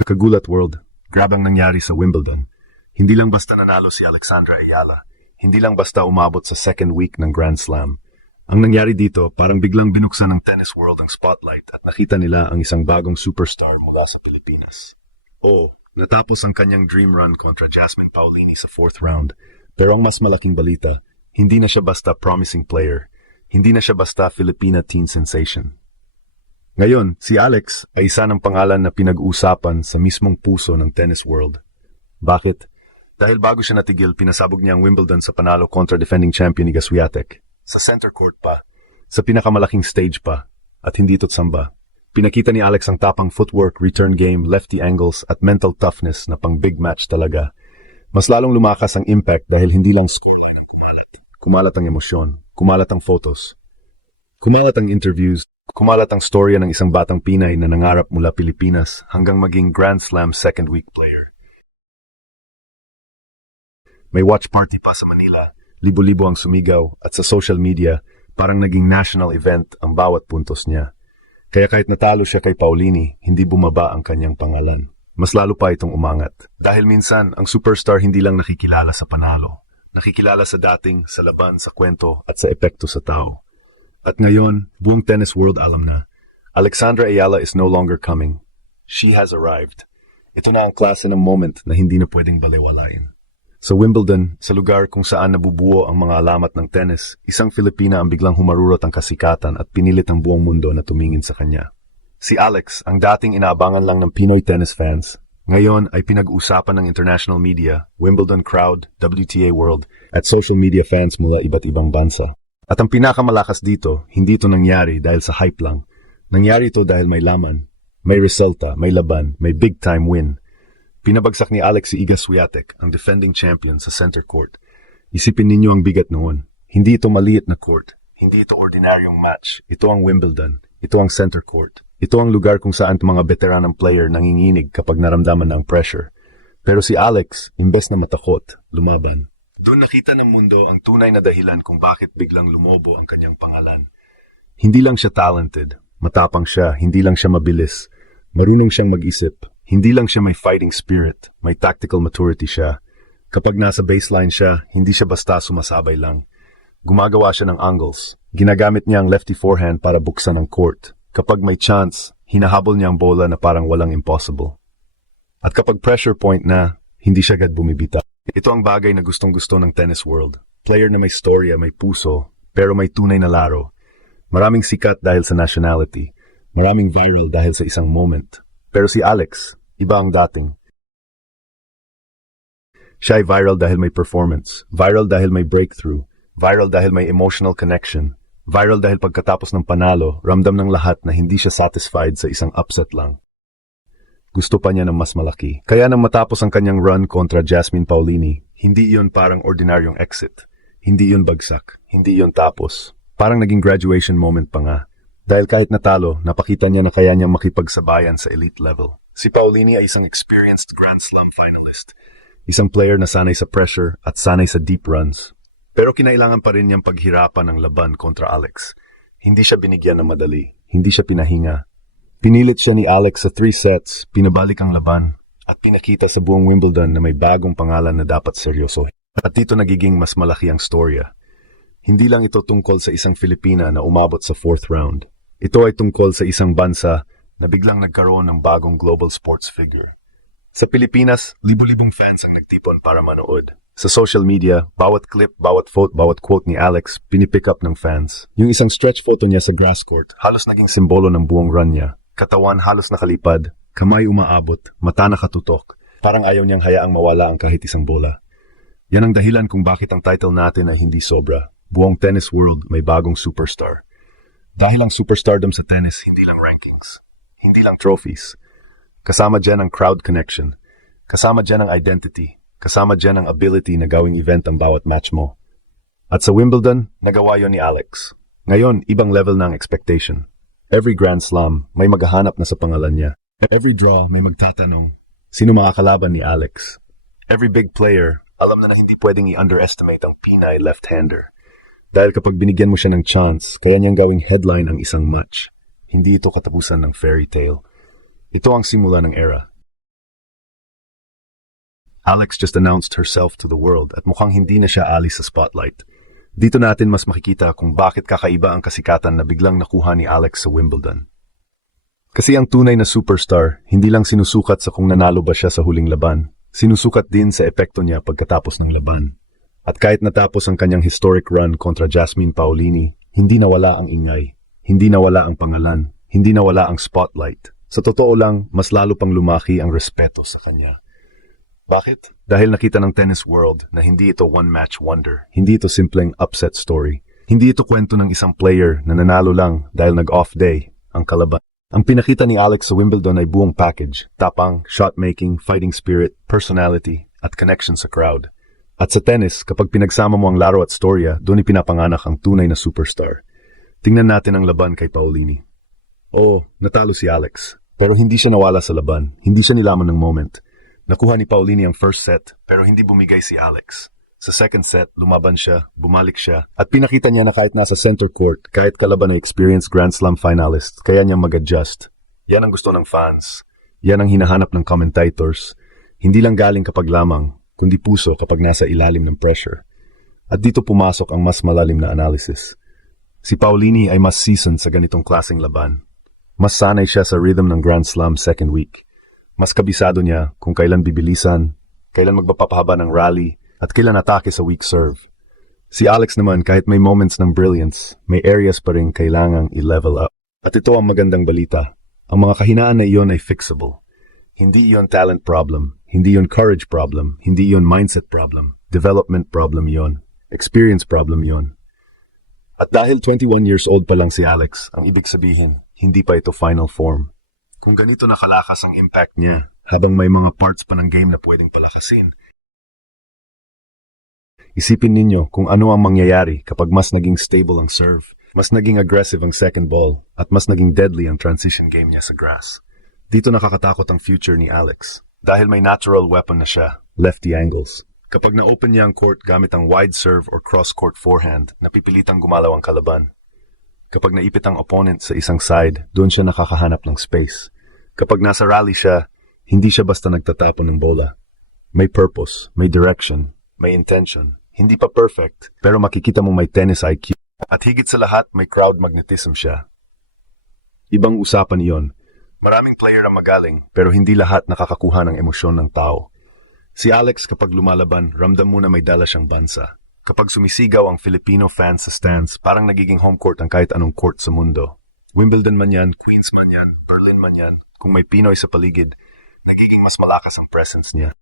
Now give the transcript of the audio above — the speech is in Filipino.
Kakagulat world, grabe ang nangyari sa Wimbledon. Hindi lang basta nanalo si Alexandra Ayala, hindi lang basta umabot sa second week ng Grand Slam. Ang nangyari dito, parang biglang binuksan ng tennis world ang spotlight at nakita nila ang isang bagong superstar mula sa Pilipinas. Oo, natapos ang kanyang dream run kontra Jasmine Paolini sa fourth round. Pero ang mas malaking balita, hindi na siya basta promising player, hindi na siya basta Filipina teen sensation. Ngayon, si Alex ay isa ng pangalan na pinag-uusapan sa mismong puso ng tennis world. Bakit? Dahil bago siya natigil, pinasabog niya ang Wimbledon sa panalo kontra defending champion Iga Swiatek. Sa center court pa, sa pinakamalaking stage pa, at hindi ito't samba. Pinakita ni Alex ang tapang footwork, return game, lefty angles at mental toughness na pang big match talaga. Mas lalong lumakas ang impact dahil hindi lang scoreline ang kumalat. Kumalat ang emosyon, kumalat ang photos, kumalat ang interviews, kumalat ang storya ng isang batang Pinay na nangarap mula Pilipinas hanggang maging Grand Slam second week player. May watch party pa sa Manila, libo-libo ang sumigaw at sa social media parang naging national event ang bawat puntos niya. Kaya kahit natalo siya kay Paolini, hindi bumaba ang kanyang pangalan. Mas lalo pa itong umangat. Dahil minsan, ang superstar hindi lang nakikilala sa panalo. Nakikilala sa dating, sa laban, sa kwento at sa epekto sa tao. At ngayon, buong tennis world alam na, Alexandra Ayala is no longer coming. She has arrived. Ito na ang klase ng moment na hindi na pwedeng balewalain. Sa Wimbledon, sa lugar kung saan nabubuo ang mga alamat ng tennis, isang Filipina ang biglang humarurot ang kasikatan at pinilit ang buong mundo na tumingin sa kanya. Si Alex, ang dating inaabangan lang ng Pinoy tennis fans, ngayon ay pinag-usapan ng international media, Wimbledon crowd, WTA world, at social media fans mula iba't ibang bansa. At ang pinakamalakas dito, hindi ito nangyari dahil sa hype lang. Nangyari ito dahil may laman, may resulta, may laban, may big-time win. Pinabagsak ni Alex si Iga Swiatek, ang defending champion sa center court. Isipin ninyo ang bigat noon. Hindi ito maliit na court. Hindi ito ordinaryong match. Ito ang Wimbledon. Ito ang center court. Ito ang lugar kung saan mga veteranang player nanginginig kapag naramdaman na ang pressure. Pero si Alex, imbes na matakot, lumaban. Doon nakita ng mundo ang tunay na dahilan kung bakit biglang lumobo ang kanyang pangalan. Hindi lang siya talented, matapang siya, hindi lang siya mabilis, marunong siyang mag-isip, hindi lang siya may fighting spirit, may tactical maturity siya. Kapag nasa baseline siya, hindi siya basta sumasabay lang. Gumagawa siya ng angles, ginagamit niya ang lefty forehand para buksan ang court. Kapag may chance, hinahabol niya ang bola na parang walang impossible. At kapag pressure point na, hindi siya agad bumibitaw. Ito ang bagay na gustong-gusto ng tennis world. Player na may storya, may puso, pero may tunay na laro. Maraming sikat dahil sa nationality. Maraming viral dahil sa isang moment. Pero si Alex, iba ang dating. Siya ay viral dahil may performance. Viral dahil may breakthrough. Viral dahil may emotional connection. Viral dahil pagkatapos ng panalo, ramdam ng lahat na hindi siya satisfied sa isang upset lang. Gusto pa niya ng mas malaki. Kaya nang matapos ang kanyang run kontra Jasmine Paolini, hindi iyon parang ordinaryong exit. Hindi iyon bagsak. Hindi iyon tapos. Parang naging graduation moment pa nga. Dahil kahit natalo, napakita niya na kaya niyang makipagsabayan sa elite level. Si Paolini ay isang experienced Grand Slam finalist. Isang player na sanay sa pressure at sanay sa deep runs. Pero kinailangan pa rin niyang paghirapan ng laban kontra Alex. Hindi siya binigyan ng madali. Hindi siya pinahinga. Pinilit siya ni Alex sa 3 sets, pinabalik ang laban, at pinakita sa buong Wimbledon na may bagong pangalan na dapat seryosohin. At dito nagiging mas malaki ang storya. Hindi lang ito tungkol sa isang Filipina na umabot sa fourth round. Ito ay tungkol sa isang bansa na biglang nagkaroon ng bagong global sports figure. Sa Pilipinas, libu-libong fans ang nagtipon para manood. Sa social media, bawat clip, bawat photo, bawat quote ni Alex, pinipick up ng fans. Yung isang stretch photo niya sa grass court, halos naging simbolo ng buong run niya. Katawan halos nakalipad, kamay umaabot, mata nakatutok. Parang ayaw niyang hayaang mawala ang kahit isang bola. Yan ang dahilan kung bakit ang title natin ay hindi sobra. Buong tennis world may bagong superstar. Dahil ang superstardom sa tennis, hindi lang rankings, hindi lang trophies. Kasama dyan ang crowd connection. Kasama dyan ang identity. Kasama dyan ang ability na gawing event ang bawat match mo. At sa Wimbledon, nagawa yon ni Alex. Ngayon, ibang level na ang expectation. Every Grand Slam, may maghahanap na sa pangalan niya. Every draw, may magtatanong, sino makakalaban ni Alex? Every big player, alam na hindi pwedeng i-underestimate ang Pinay left-hander. Dahil kapag binigyan mo siya ng chance, kaya niyang gawing headline ang isang match. Hindi ito katapusan ng fairy tale. Ito ang simula ng era. Alex just announced herself to the world at mukhang hindi na siya alis sa spotlight. Dito natin mas makikita kung bakit kakaiba ang kasikatan na biglang nakuha ni Alex sa Wimbledon. Kasi ang tunay na superstar, hindi lang sinusukat sa kung nanalo ba siya sa huling laban, sinusukat din sa epekto niya pagkatapos ng laban. At kahit natapos ang kanyang historic run kontra Jasmine Paolini, hindi nawala ang ingay, hindi nawala ang pangalan, hindi nawala ang spotlight. Sa totoo lang, mas lalo pang lumaki ang respeto sa kanya. Bakit? Dahil nakita ng tennis world na hindi ito one-match wonder, hindi ito simpleng upset story, hindi ito kwento ng isang player na nanalo lang dahil nag-off day ang kalaban. Ang pinakita ni Alex sa Wimbledon ay buong package, tapang, shot-making, fighting spirit, personality, at connection sa crowd. At sa tennis, kapag pinagsama mo ang laro at storya, doon ipinapanganak ang tunay na superstar. Tingnan natin ang laban kay Paolini. Oo, natalo si Alex, pero hindi siya nawala sa laban, hindi siya nilamon ng moment. Nakuha ni Paolini ang first set, pero hindi bumigay si Alex. Sa second set, lumaban siya, bumalik siya, at pinakita niya na kahit nasa center court, kahit kalaban ay experienced Grand Slam finalist, kaya niya mag-adjust. Yan ang gusto ng fans. Yan ang hinahanap ng commentators. Hindi lang galing kapag lamang, kundi puso kapag nasa ilalim ng pressure. At dito pumasok ang mas malalim na analysis. Si Paolini ay mas seasoned sa ganitong klaseng laban. Mas sanay siya sa rhythm ng Grand Slam second week. Mas kabisado niya kung kailan bibilisan, kailan magpapahaba ng rally, at kailan atake sa weak serve. Si Alex naman kahit may moments ng brilliance, may areas pa rin kailangang i-level up. At ito ang magandang balita. Ang mga kahinaan na iyon ay fixable. Hindi iyon talent problem, hindi iyon courage problem, hindi iyon mindset problem, development problem iyon, experience problem iyon. At dahil 21 years old pa lang si Alex, ang ibig sabihin, hindi pa ito final form. Kung ganito nakalakas ang impact niya, habang may mga parts pa ng game na pwedeng palakasin, isipin ninyo kung ano ang mangyayari kapag mas naging stable ang serve, mas naging aggressive ang second ball, at mas naging deadly ang transition game niya sa grass. Dito nakakatakot ang future ni Alex. Dahil may natural weapon na siya, lefty angles. Kapag na-open niya ang court gamit ang wide serve or cross-court forehand, napipilitang gumalaw ang kalaban. Kapag naipit ang opponent sa isang side, doon siya nakakahanap ng space. Kapag nasa rally siya, hindi siya basta nagtatapon ng bola. May purpose, may direction, may intention. Hindi pa perfect, pero makikita mong may tennis IQ. At higit sa lahat, may crowd magnetism siya. Ibang usapan iyon. Maraming player ang magaling, pero hindi lahat nakakakuha ng emosyon ng tao. Si Alex kapag lumalaban, ramdam mo na may dala siyang bansa. Kapag sumisigaw ang Filipino fans sa stands, parang nagiging home court ang kahit anong court sa mundo. Wimbledon man yan, Queens man yan, Berlin man yan, kung may Pinoy sa paligid, nagiging mas malakas ang presence niya.